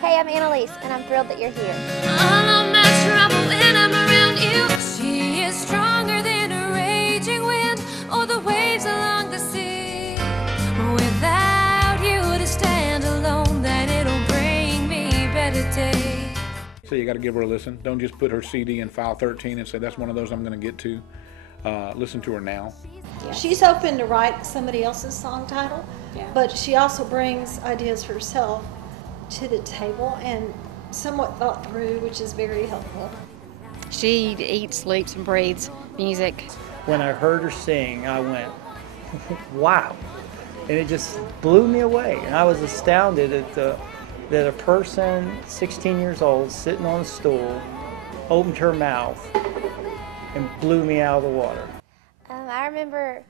Hey, I'm Annelise, and I'm thrilled that you're here. All of my trouble when I'm around you. She is stronger than a raging wind or the waves along the sea. Without you to stand alone, then it'll bring me better days. So you got to give her a listen. Don't just put her CD in file 13 and say that's one of those I'm going to get to. Listen to her now. She's hoping to write somebody else's song title, but she also brings ideas for herself to the table and somewhat thought through, which is very helpful. She eats, sleeps, and breathes music. When I heard her sing, I went, wow. And it just blew me away. And I was astounded that a person 16 years old sitting on a stool opened her mouth and blew me out of the water. I remember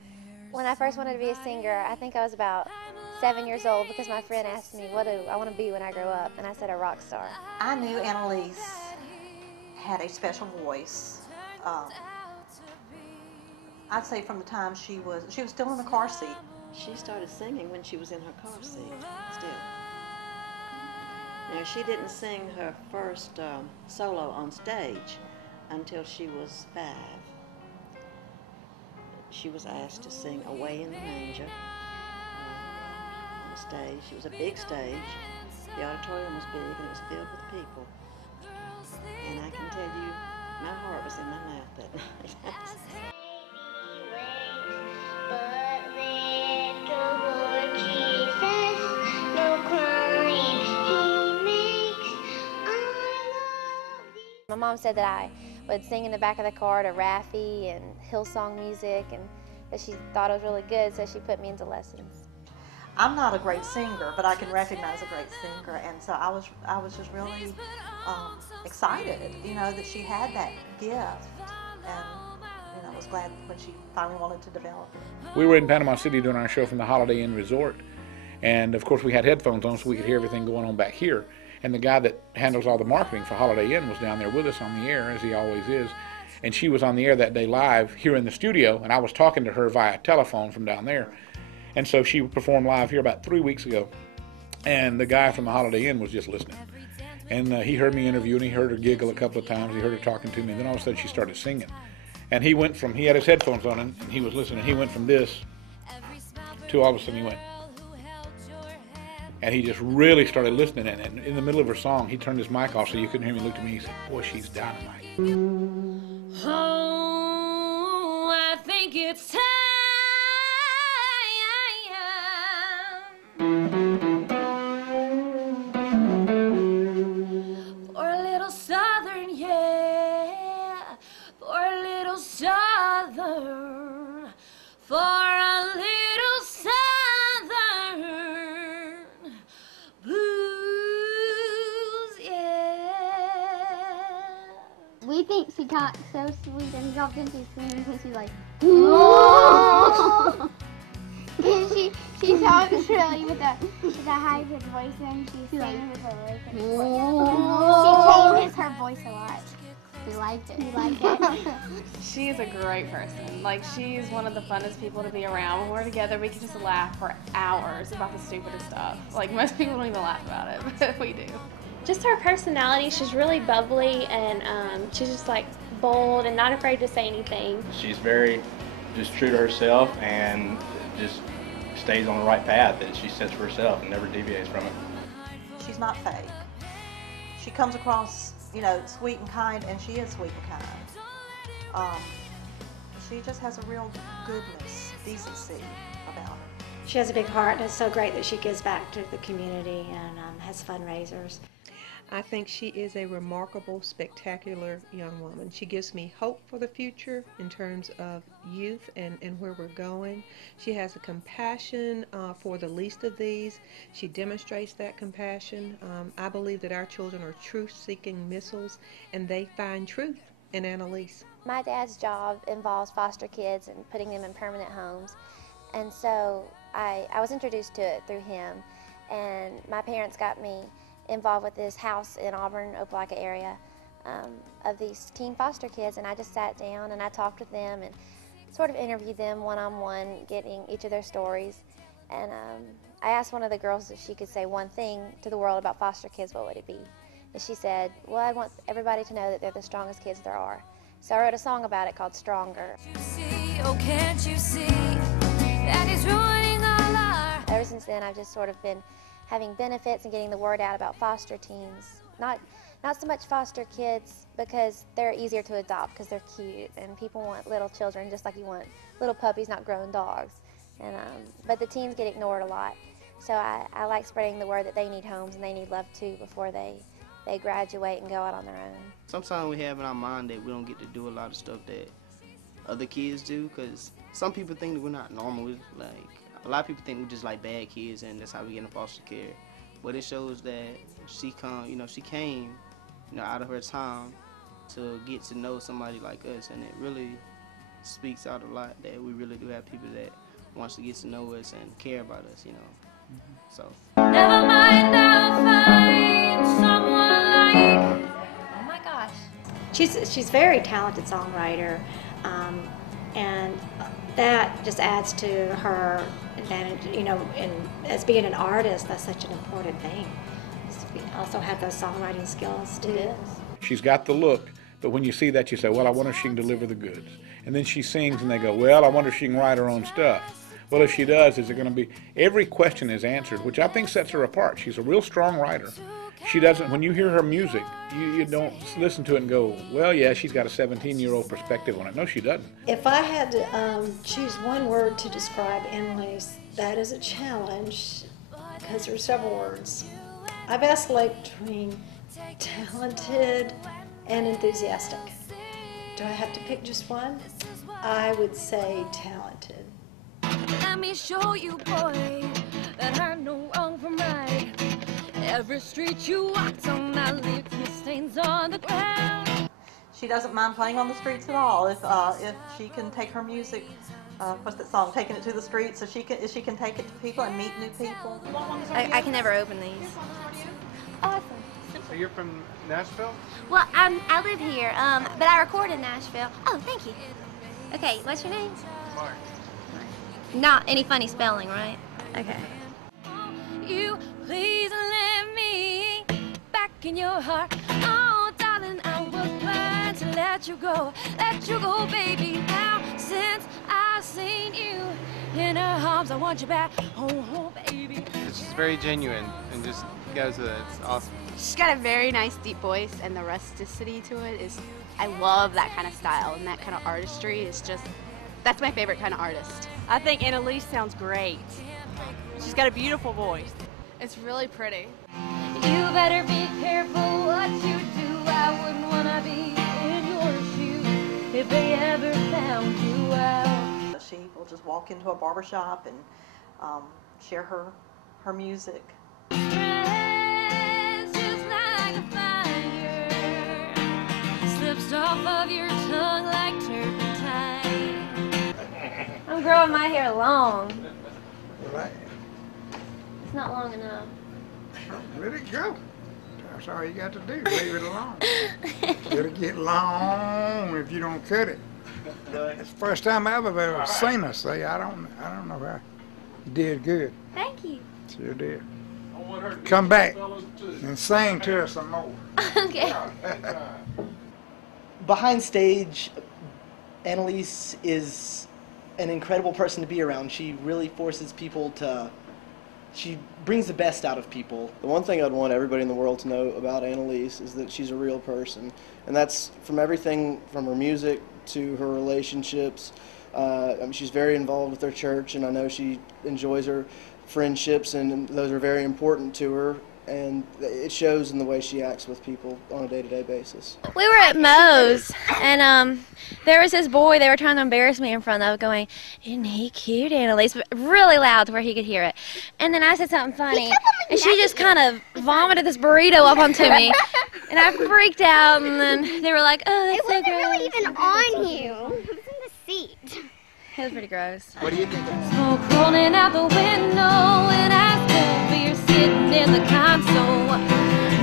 when I first wanted to be a singer, I think I was about 7 years old because my friend asked me, what do I want to be when I grow up? And I said, a rock star. I knew Annelise had a special voice. I'd say from the time she was still in the car seat. She started singing when she was in her car seat still. Now, she didn't sing her first solo on stage until she was 5. She was asked to sing Away in the Manger on stage. It was a big stage. The auditorium was big and it was filled with people. And I can tell you, my heart was in my mouth that night. My mom said that I would sing in the back of the car to Raffi and Hillsong music, and that she thought I was really good, so she put me into lessons. I'm not a great singer, but I can recognize a great singer, and so I was just really excited, that she had that gift, and I was glad when she finally wanted to develop it. We were in Panama City doing our show from the Holiday Inn Resort, and of course we had headphones on so we could hear everything going on back here. And the guy that handles all the marketing for Holiday Inn was down there with us on the air, as he always is. And she was on the air that day live here in the studio, and I was talking to her via telephone from down there. And so she performed live here about 3 weeks ago. And the guy from the Holiday Inn was just listening. And he heard me interview, and he heard her giggle a couple of times. He heard her talking to me, and then all of a sudden she started singing. And he had his headphones on, and he was listening. He went from this to all of a sudden he went. And he just really started listening, and in the middle of her song, he turned his mic off so you couldn't hear me. He looked at me, he said, boy, she's dynamite. Oh, I think it's time for a little southern, for a little southern, for a little we think she talks so sweet and dropped into singing because she's like, whoa! Because she talks really with a high-pitched voice and she sings with her low-pitched voice. She changes her voice a lot. We liked it. We liked it. She is a great person. Like, she's one of the funnest people to be around. When we're together, we can just laugh for hours about the stupidest stuff. Like, most people don't even laugh about it, but we do. Just her personality, she's really bubbly and she's just like bold and not afraid to say anything. She's very just true to herself and just stays on the right path that she sets for herself and never deviates from it. She's not fake. She comes across, sweet and kind, and she is sweet and kind. She just has a real goodness, decency about her. She has a big heart, and it's so great that she gives back to the community and has fundraisers. I think she is a remarkable, spectacular young woman. She gives me hope for the future in terms of youth and where we're going. She has a compassion for the least of these. She demonstrates that compassion. I believe that our children are truth-seeking missiles, and they find truth in Annelise. My dad's job involves foster kids and putting them in permanent homes. And so I was introduced to it through him. And my parents got me involved with this house in Auburn, Opelika area of these teen foster kids, and I just sat down and I talked with them and sort of interviewed them one-on-one, getting each of their stories. And I asked one of the girls if she could say one thing to the world about foster kids, what would it be? And she said, well, I want everybody to know that they're the strongest kids there are. So I wrote a song about it called Stronger. Oh, can't you see that he's ruining all our... Ever since then, I've just sort of been having benefits and getting the word out about foster teens. Not so much foster kids because they're easier to adopt because they're cute, and people want little children just like you want little puppies, not grown dogs. And but the teens get ignored a lot. So I like spreading the word that they need homes and they need love too before they graduate and go out on their own. Sometimes we have in our mind that we don't get to do a lot of stuff that other kids do, because some people think that we're not normal. Like, a lot of people think we're just like bad kids and that's how we get in foster care. But it shows that she came, out of her time to get to know somebody like us, and it really speaks out a lot that we really do have people that wants to get to know us and care about us, So. Never mind, I'll find someone like... Oh my gosh. She's a very talented songwriter, and that just adds to her advantage, and as being an artist, that's such an important thing. Also have those songwriting skills too. It is. She's got the look, but when you see that, you say, well, I wonder if she can deliver the goods. And then she sings, and they go, well, I wonder if she can write her own stuff. Well, if she does, is it going to be... Every question is answered, which I think sets her apart. She's a real strong writer. She doesn't... When you hear her music, you don't listen to it and go, well, yeah, she's got a 17-year-old perspective on it. No, she doesn't. If I had to choose one word to describe Annelise, that is a challenge, because there are several words. I vacillate between talented and enthusiastic. Do I have to pick just one? I would say talented. Let me show you, boy, that I know wrong from right. Every street you walked on, I leave stains on the ground. She doesn't mind playing on the streets at all. If she can take her music, what's that song? Taking it to the streets. So she can take it to people and meet new people. I can never open these. Awesome. So you're from Nashville? Well, I live here, but I record in Nashville. Oh, thank you. Okay, what's your name? Mark. Not any funny spelling, right? Okay. You please let me back in your heart. Oh, darling, I was blind to let you go, baby. Now since I've seen you in her arms, I want you back. Oh, baby. It's just very genuine and just goes with it. It's awesome. She's got a very nice deep voice, and the rusticity to it is, I love that kind of style and that kind of artistry. Is just, that's my favorite kind of artist. I think Annelise sounds great. She's got a beautiful voice. It's really pretty. You better be careful what you do. I wouldn't want to be in your shoes if they ever found you out. She will just walk into a barbershop and share her music. Slips off of your tongue like turpentine. I'm growing my hair long. Right. It's not long enough. Let it go. That's all you got to do. Leave it alone. It'll get long if you don't cut it. It's the first time I've ever seen her say, I don't know how. You did good. Thank you. Sure did. Come back and sing to us some more. Okay. Behind stage, Annelise is an incredible person to be around. She really forces people to, she brings the best out of people. The one thing I'd want everybody in the world to know about Annelise is that she's a real person. And that's from everything from her music to her relationships. She's very involved with her church, and I know she enjoys her friendships, and those are very important to her. And it shows in the way she acts with people on a day-to-day basis. We were at Moe's, and there was this boy they were trying to embarrass me in front of, going, "Isn't he cute, Annelise?" But really loud to where he could hear it. And then I said something funny, and she just kind of vomited this burrito up onto me. And I freaked out, and then they were like, "Oh, that's so gross." It wasn't really even on you. It was in the seat. It was pretty gross. What do you think? Smoke rolling out the window, and I still beer sitting in the console.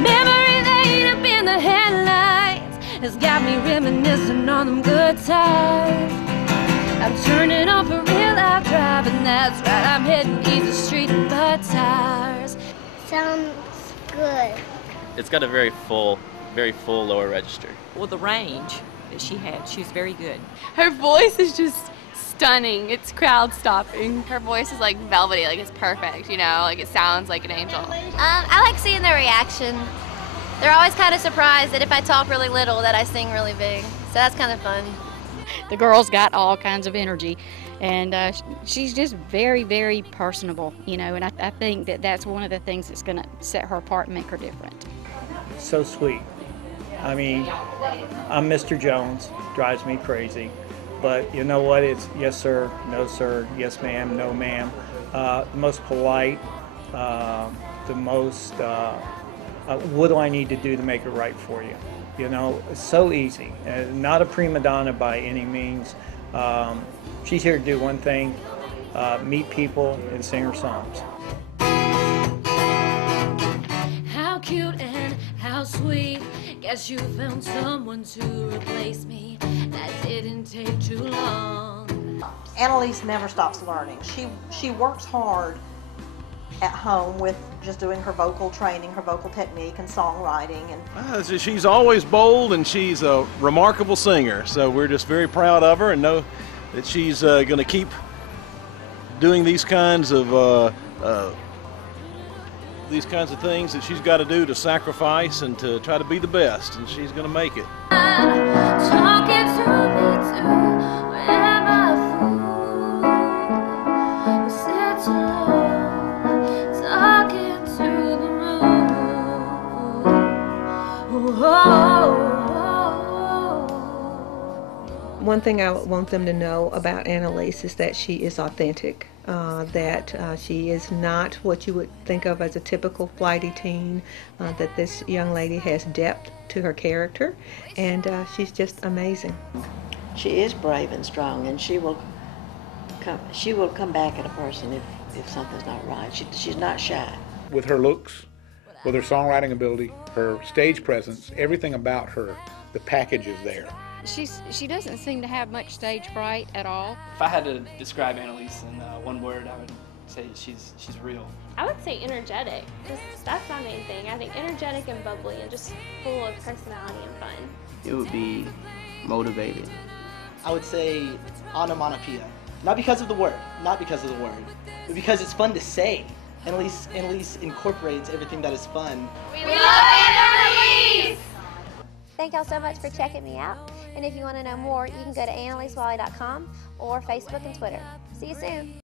Memory laid up in the headlights has got me reminiscing on them good times. I'm turning off a real loud drive, and that's right, I'm heading east the street and butt tires. Sounds good. It's got a very full lower register. Well, the range that she had, she was very good. Her voice is just stunning. It's crowd stopping. Her voice is like velvety, like it's perfect, you know, like it sounds like an angel. I like seeing their reaction. They're always kind of surprised that if I talk really little that I sing really big. So that's kind of fun. The girl's got all kinds of energy, and she's just very, very personable, you know, and I think that that's one of the things that's going to set her apart and make her different. So sweet. I mean, I'm Mr. Jones, drives me crazy. But you know what? It's yes, sir, no, sir, yes, ma'am, no, ma'am. The most polite, the most, what do I need to do to make it right for you? You know, it's so easy. Not a prima donna by any means. She's here to do one thing, meet people and sing her songs. How cute and how sweet. Guess you found someone to replace me. That didn't take too long. Annelise never stops learning. She works hard at home with just doing her vocal training, her vocal technique and songwriting. And she's always bold, and she's a remarkable singer. So we're just very proud of her and know that she's going to keep doing these kinds of things that she's got to do to sacrifice and to try to be the best, and she's going to make it. Talking to me too. Am I a fool? Sit too low, talking to the moon. One thing I want them to know about Annelise is that she is authentic, that she is not what you would think of as a typical flighty teen, that this young lady has depth to her character, and she's just amazing. She is brave and strong, and she will come back at a person if something's not right. She's not shy. With her looks, with her songwriting ability, her stage presence, everything about her, the package is there. She doesn't seem to have much stage fright at all. If I had to describe Annelise in one word, I would say that she's real. I would say energetic. That's my main thing. I think energetic and bubbly and just full of personality and fun. It would be motivated. I would say onomatopoeia. Not because of the word, but because it's fun to say. Annelise incorporates everything that is fun. We love Annelise! Thank y'all so much for checking me out. And if you want to know more, you can go to AnneliseWalley.com or Facebook and Twitter. See you soon.